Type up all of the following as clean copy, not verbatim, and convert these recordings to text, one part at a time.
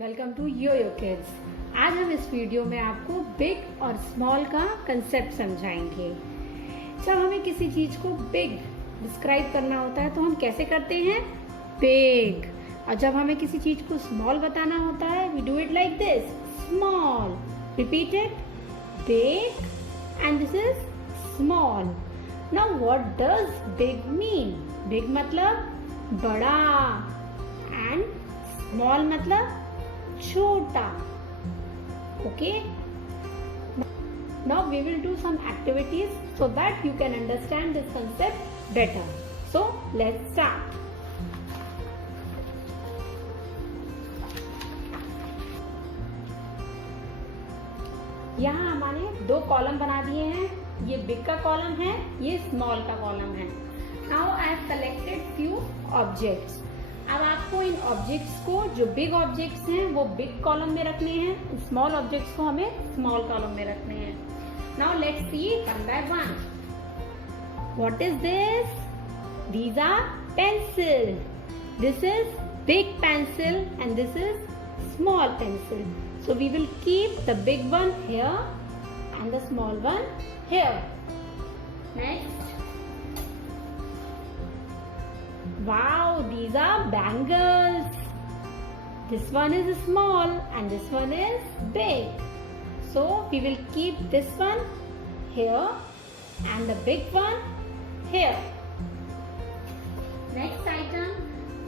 Welcome to yo kids. आज हम इस वीडियो में आपको बिग और स्मॉल का कंसेप्ट समझाएंगे। जब हमें किसी चीज को बिग डिस्क्राइब करना होता है तो हम कैसे करते हैं, बिग। और जब हमें किसी चीज को स्मॉल बताना होता है, we do it like this, small. Repeat it, big and this is small. Now what does big mean? Big मतलब बड़ा एंड स्मॉल मतलब छोटा। Okay, now we will do some activities so that you can understand this concept better. So let's start. यहाँ हमारे दो column बना दिए हैं, ये बिग का कॉलम है, ये स्मॉल का कॉलम है। Now I have collected few objects. अब आपको इन ऑब्जेक्ट्स को, जो बिग ऑब्जेक्ट्स हैं वो बिग कॉलम में रखने हैं, स्मॉल ऑब्जेक्ट्स को हमें स्मॉल कॉलम में रखने हैं। Now let's see one by one. What is this? These are pencil. This is big pencil and this is small pencil. So we will keep the big one here and the small one here. Next, wow, these are bangles. This one is small and this one is big, so we will keep this one here and the big one here. Next item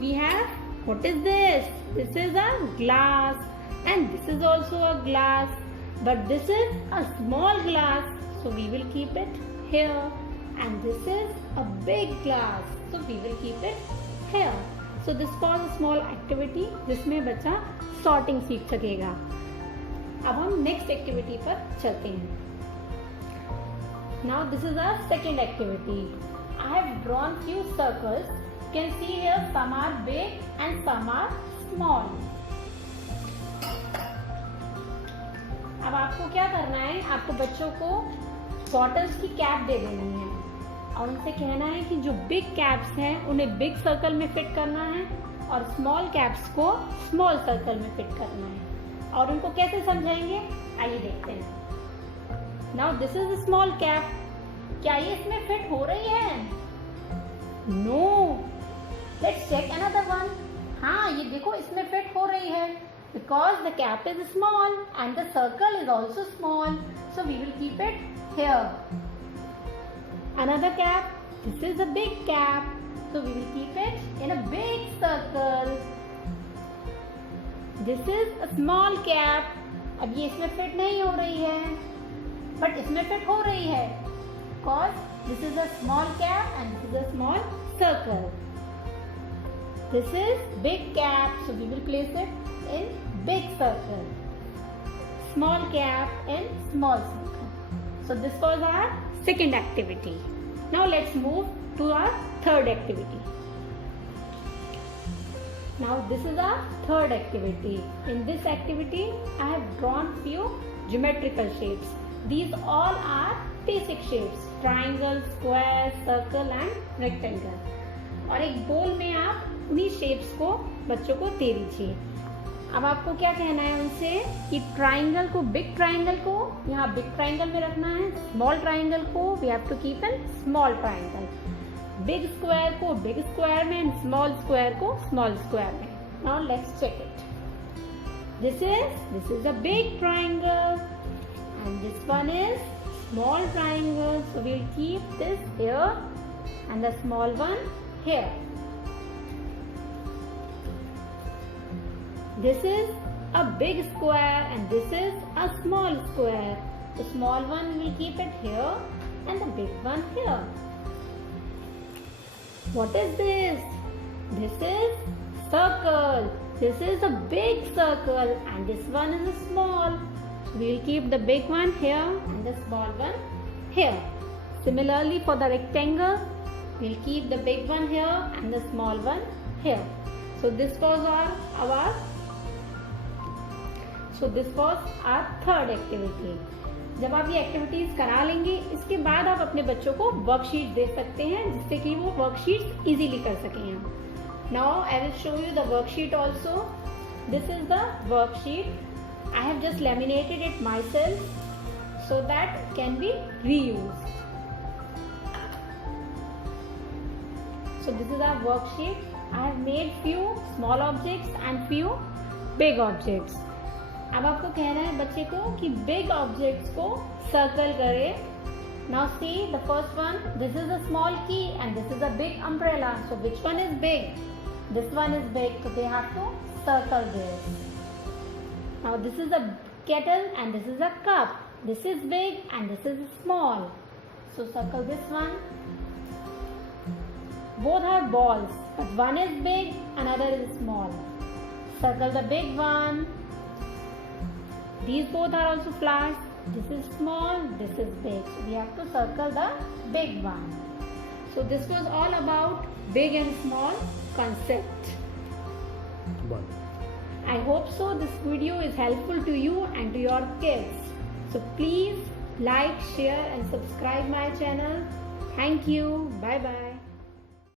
we have, what is this? This is a glass and this is also a glass, but this is a small glass, so we will keep it here, and this is a big glass, so we will keep it here. So this was a small activity जिसमें बच्चा sorting सीख सकेगा। अब हम next activity पर चलते हैं। Now this is our second activity. I have drawn few circles. You can see here some are big and some are small. अब आपको क्या करना है, आपको बच्चों को बॉटल्स की कैप दे देनी है और उनसे कहना है कि जो बिग कैप्स हैं उन्हें बिग सर्कल में फिट करना है और स्मॉल कैप्स को स्मॉल सर्कल में फिट करना है। और उनको कैसे समझाएंगे, आइए देखते हैं। Now this is small cap. क्या ये इसमें फिट हो रही है? No. Let's check another one. हाँ, ये देखो इसमें फिट हो रही है, because the cap is small and the circle is also small, so we will keep it here. Another cap. This is a big cap, so we will keep it in a big circle. This is a small cap. अब ये इसमें fit नहीं हो रही है, but इसमें fit हो रही है, because this is a small cap and this is a small circle. This is big cap, so we will place it in big circle. Small cap in small circle. So this was our second activity. Now let's move to our third activity. Now this is our third activity. In this activity, I have drawn few geometrical shapes. These all are basic shapes: triangle, square, circle and rectangle. और एक बोल में आप उन्हीं shapes को बच्चों को दे दीजिए। अब आपको क्या कहना है उनसे कि ट्राइंगल को, बिग ट्राइंगल को यहाँ बिग ट्राइंगल में रखना है, स्मॉल ट्राइंगल को we have to keep in small triangle, big square को बिग स्क्वायर में एंड स्मॉल स्क्वायर को स्मॉल स्क्वायर में। Now let's check it. This is a big triangle and this one is small triangle, so we will keep this here and the small one here. This is a big square and this is a small square. The small one will keep it here and the big one here. What is this? This is circle. This is a big circle and this one is a small. We will keep the big one here and the small one here. Similarly for the rectangle, we will keep the big one here and the small one here. So this was our third activity. जब आप ये activities करा लेंगे, इसके बाद आप अपने बच्चों को वर्कशीट दे सकते हैं जिससे कि वो वर्कशीट इजीली कर सकें। Now I will show you the worksheet also. This is the worksheet. I have just laminated it myself so that it can be reused. So this is our worksheet. I have made few small objects and few big objects. अब आपको कहना है बच्चे को कि big objects को circle करे. Now see the first one. This is a small key and this is a big umbrella. So which one is big? This one is big. So they have to circle this. Now this is a kettle and this is a cup. This is big and this is small. So circle this one. Both are balls, but one is big, another is small. Circle the big one. These both are also flowers. This is small, this is big. So we have to circle the big one. So this was all about big and small concept. I hope so this video is helpful to you and to your kids. So please like, share and subscribe my channel. Thank you. Bye bye.